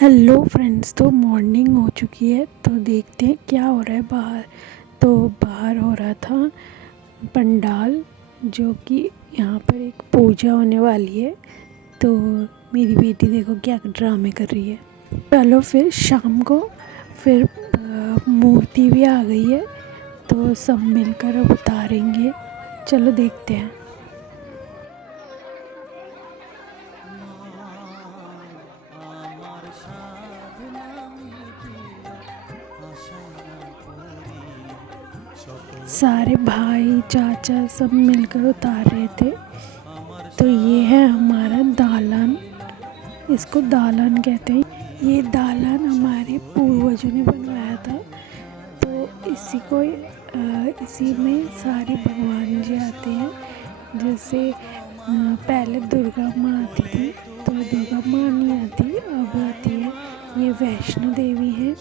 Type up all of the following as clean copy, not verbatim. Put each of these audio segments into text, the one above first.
Hello friends, तो morning हो चुकी है। तो देखते हैं क्या हो रहा है बाहर। तो बाहर हो रहा था पंडाल, जो कि यहाँ पर एक पूजा होने वाली है। तो मेरी बेटी देखो क्या ड्रामे कर रही है। चलो फिर शाम को फिर मूर्ति भी आ गई है, तो सब मिलकर अब उतारेंगे। चलो देखते हैं। सारे भाई चाचा सब मिलकर उतार रहे थे। तो ये है हमारा दालान, इसको दालान कहते हैं। ये दालान हमारे पूर्वजों ने बनवाया था। तो इसी में सारे भगवान जी आते हैं। जैसे पहले दुर्गा माँ आती थी, तो दुर्गा माँ नहीं आती, अब आती है ये वैष्णो देवी है।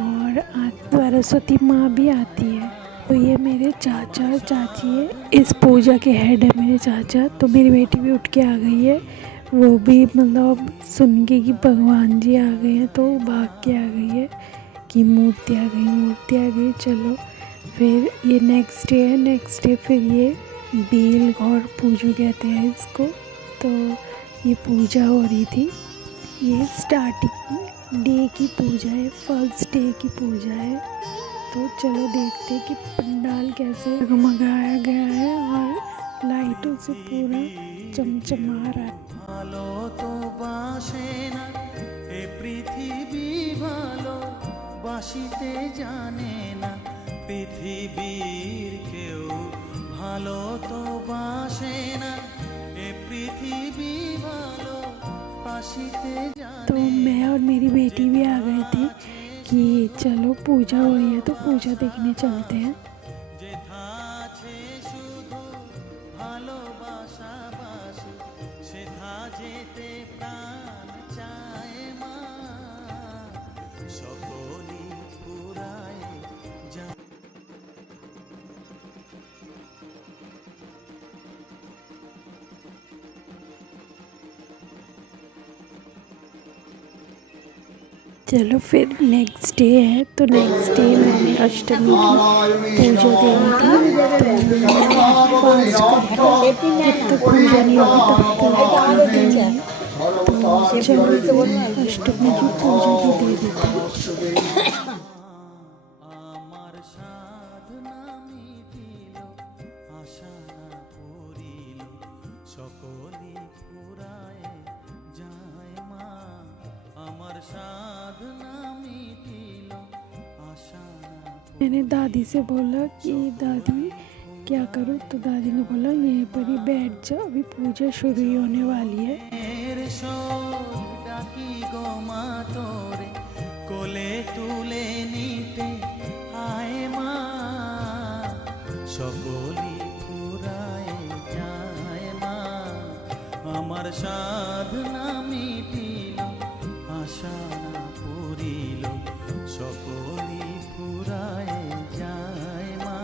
और आज सरस्वती माँ भी आती है। तो ये मेरे चाचा और चाची है, इस पूजा के हेड है मेरे चाचा। तो मेरी बेटी भी उठ के आ गई है, वो भी मतलब सुन के कि भगवान जी आ गए हैं तो भाग के आ गई है कि मूर्ति आ गई, मूर्ति आ गई। चलो फिर ये नेक्स्ट डे है। नेक्स्ट डे फिर ये बेल और पूजू कहते हैं इसको। तो ये पूजा हो रही थी। ये स्टार्टिंग डे की पूजा है, फर्स्ट डे की पूजा है। तो चलो देखते हैं कि पंडाल कैसे जगमगाया गया है और लाइटों से पूरा चमचमा रहा है। ভালো তো বাসে না এ পৃথিবী, ভালো বাসিতে জানে না পৃথিবীর কেউ, ভালো তো বাসে না এ পৃথিবী, ভালো বাসিতে तो জানে। मैं और मेरी बेटी भी आ गए थे कि चलो पूजा हो रही है तो पूजा देखने चलते हैं। যেথা আছে শুধু ভালোবাসা বাসে, সেথা যেতে প্রাণ চায় মা, সকলই ফুরায় যায়। चलो फिर नेक्स्ट डे है। तो नेक्स्ट डे मैंने अष्टमी की पूजा देनी थी। तो फास्ट करके जब तक पूजा नहीं होगी तब तक देनी है। तो चलो फिर अष्टमी की पूजा भी दे देते हैं। আমার সাধনা মিটিল, আশা না করিল, সকলই ফুরায় যায় মা। আমার সাধনা মিটিল, আশা না मैंने दादी से बोला कि दादी क्या करूँ, तो दादी ने बोला यहीं पर ही बैठ जाओ, अभी पूजा शुरू ही होने वाली है। এর শোক ডাকি গো মা তোরে, কোলে তুলে নিতে আয় মা, সকলই ফুরায় যায় মা। আমার সাধনা মিটিল, আশা না পুরিল, সকলই ফুরায় যায় মা।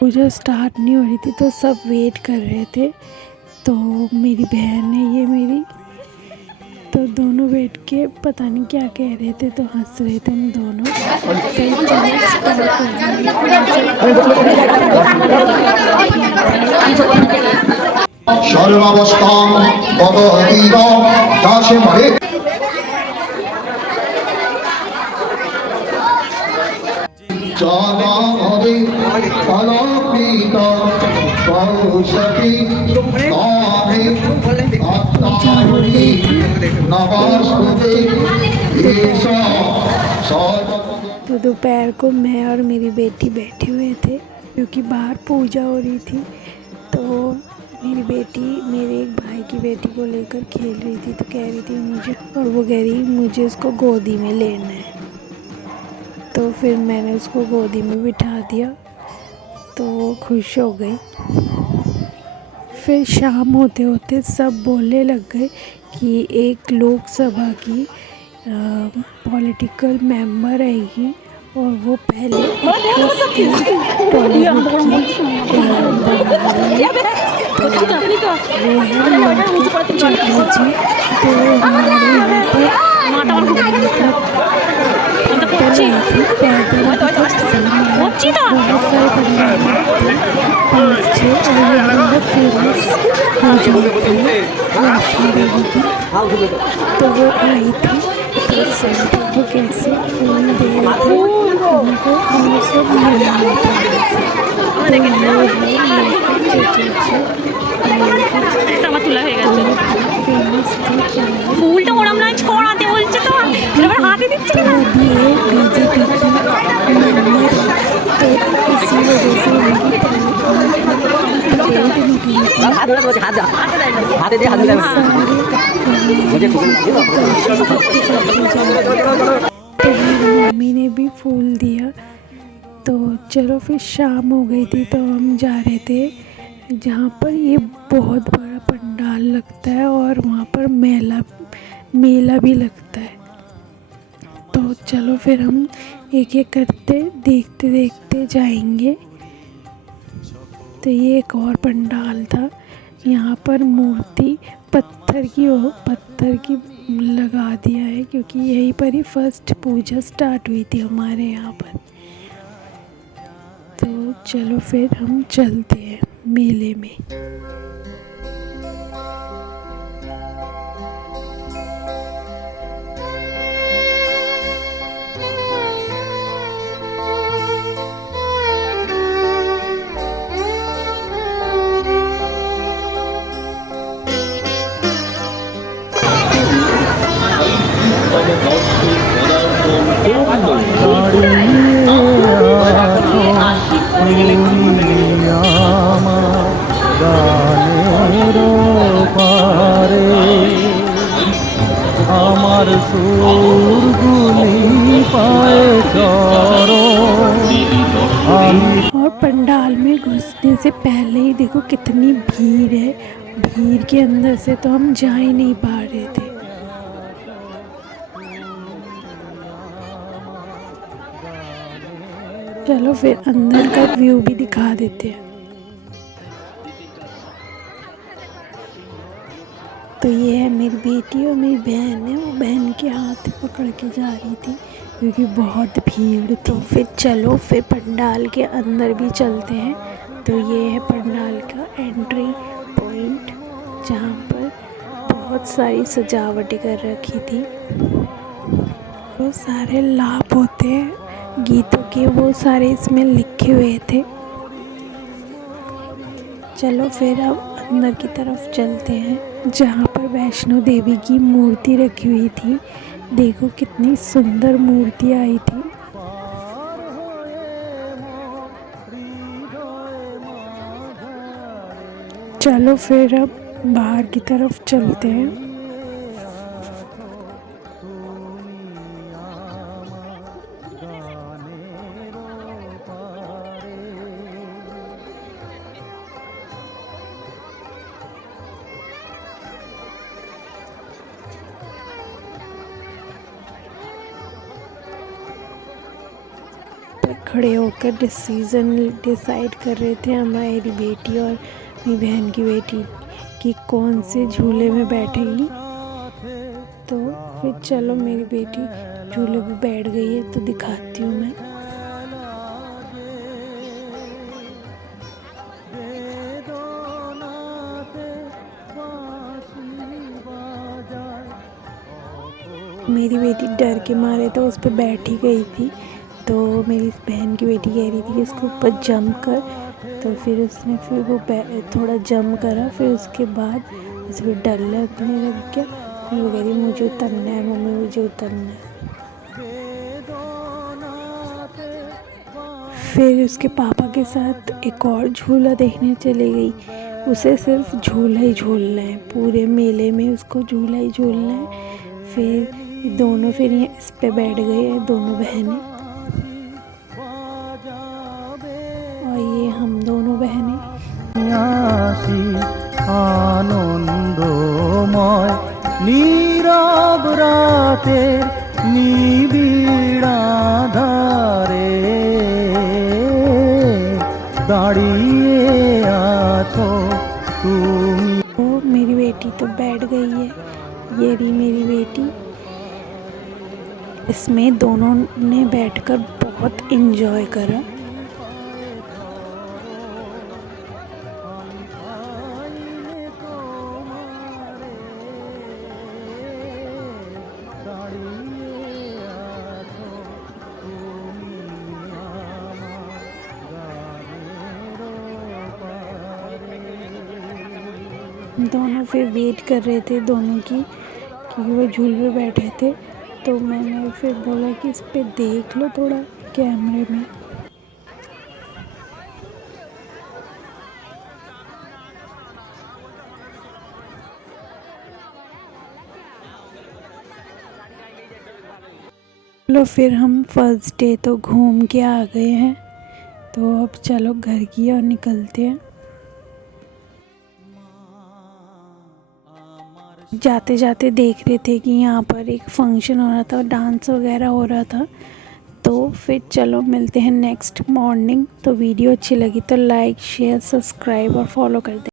पूजा स्टार्ट नहीं हो रही थी तो सब वेट कर रहे थे। तो मेरी बहन है ये मेरी, तो दोनों बैठ के पता नहीं क्या कह रहे थे, तो हंस रहे थे हम दोनों। तो चलो सर्वावस्थां भगवतीव दासे महे जानामि फलप्रीता कौशकी नाहि आत्माहि नमस्ते ईशा सर्व। तो दोपहर को मैं और मेरी बेटी बैठे हुए थे क्योंकि बाहर पूजा हो रही थी। तो मेरी बेटी मेरे एक भाई की बेटी को लेकर खेल रही थी, तो कह रही थी मुझे, और वो कह रही मुझे उसको गोदी में लेना है। तो फिर मैंने उसको गोदी में बिठा दिया, तो वो खुश हो गई। फिर शाम होते होते सब बोलने लग गए कि एक लोकसभा की पॉलिटिकल मेंबर आएगी और वो पहले एक्ट्रेस थी टॉलीवुड की बंगाली, तो वो है लंकी चटर्जी। तो हमारे यहाँ पर मतलब पैदल आई थी, पैदल बहुत सारे पंडाल थे, 5-6, और ये बहुत फेमस पूजा होती है वैष्णो देवी की। तो वो आई थी, तो सब वो कैसे फूल दे रहे थे उनको, और सब मिल रहे थे। तो ये है लंकी चटर्जी, फेमस थी। ফুলটা ওরম নয় ছড়াতে বলছে তো এবার হাতে দিচ্ছে तो না अभी ये बीजेपी की मेंबर, तो इसी वजह से उनकी ट्रेड निकली थी। हाथ दे हाथ मिला तो मेरी मम्मी ने भी फूल दिया। तो चलो फिर शाम हो गई थी, तो हम जा रहे थे जहाँ पर ये बहुत बड़ा पंडाल लगता है और वहाँ पर मेला भी लगता है। तो चलो फिर हम एक एक करते देखते देखते जाएंगे। तो ये एक और पंडाल था, यहाँ पर मूर्ति पत्थर की लगा दिया है, क्योंकि यहीं पर ही फर्स्ट पूजा स्टार्ट हुई थी हमारे यहाँ पर। तो चलो फिर हम चलते हैं मेले में। আমার সুরগুলি পায়ে और पंडाल में घुसने से पहले ही देखो कितनी भीड़ है, भीड़ के अंदर से तो हम जा ही नहीं पा रहे थे। चलो फिर अंदर का व्यू भी दिखा देते हैं। तो ये है मेरी बेटी और मेरी बहन है, वो बहन के हाथ पकड़ के जा रही थी क्योंकि बहुत भीड़ थी। फिर चलो फिर पंडाल के अंदर भी चलते हैं। तो ये है पंडाल का एंट्री पॉइंट, जहाँ पर बहुत सारी सजावटें कर रखी थी। वो सारे लाभ होते हैं गीतों के, वो सारे इसमें लिखे हुए थे। चलो फिर अब अंदर की तरफ चलते हैं, जहाँ पर वैष्णो देवी की मूर्ति रखी हुई थी। देखो कितनी सुंदर मूर्ति आई थी। चलो फिर अब बाहर की तरफ चलते हैं। खड़े होकर डिसाइड कर रहे थे हमारी बेटी और मेरी बहन की बेटी कि कौन से झूले में बैठेगी। तो फिर चलो मेरी बेटी झूले पे बैठ गई है, तो दिखाती हूँ मैं। मेरी बेटी डर के मारे तो उस पर बैठ ही गई थी। तो मेरी बहन की बेटी कह रही थी कि उसके ऊपर जंप कर, तो फिर उसने वो थोड़ा जंप करा। फिर उसके बाद उसे फिर डर लगने लग गया। फिर वो कह रही मुझे उतरना है मम्मी, मुझे उतरना है। फिर उसके पापा के साथ एक और झूला देखने चली गई। उसे सिर्फ झूला ही झूलना है, पूरे मेले में उसको झूला ही झूलना है। फिर दोनों फिर ये इस पे बैठ गए हैं, दोनों बहनें, और ये हम दोनों बहनें। নীরব রাতের নিবিড় আধারে দাঁড়িয়ে আছো তুমি। तो मेरी बेटी तो बैठ गई है, ये रही मेरी बेटी। इसमें दोनों ने बैठकर बहुत इन्जॉय करा। दोनों फिर वेट कर रहे थे दोनों की, क्योंकि वो झूले पे बैठे थे। तो मैंने फिर बोला कि इस पे देख लो थोड़ा कैमरे में। चलो फिर हम फर्स्ट डे तो घूम के आ गए हैं, तो अब चलो घर की ओर निकलते हैं। जाते जाते देख रहे थे कि यहाँ पर एक फंक्शन हो रहा था, डांस वगैरह हो रहा था। तो फिर चलो मिलते हैं नेक्स्ट मॉर्निंग। तो वीडियो अच्छी लगी तो लाइक शेयर सब्सक्राइब और फॉलो कर दें।